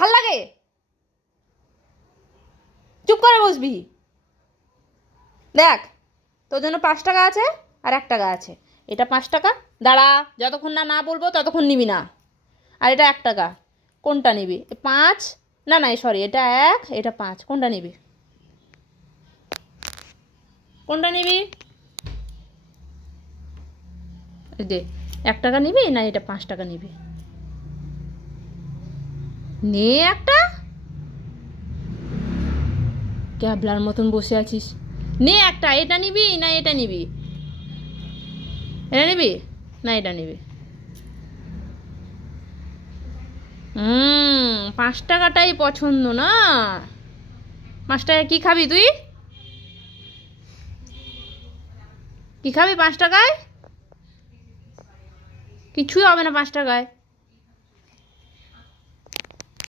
ভাল লাগে? চুপ করে বসবি। দেখ, তোর জন্য 5 টাকা আছে আর 1 টাকা আছে। এটা 5 টাকা, দাঁড়া, যতক্ষণ না না বলবো ততক্ষণ নিবি না। আর এটা 1 টাকা, কোনটা নিবি? 5, না না সরি, এটা 1, এটা 5, কোনটা নিবি? কোনটা নিবি? দে, 1 টাকা নিবি না এটা 5 টাকা নিবি? নে একটা, ক্যাবলার মতন বসে আছিস। নে একটা, এটা নিবি না এটা নিবি? এটা নিবি না এটা নিবি? 5 টাকাটাই পছন্দ না? 5 টাকায় কী খাবি তুই? কী খাবি 5 টাকায়? কিছুই হবে না 5 টাকায়।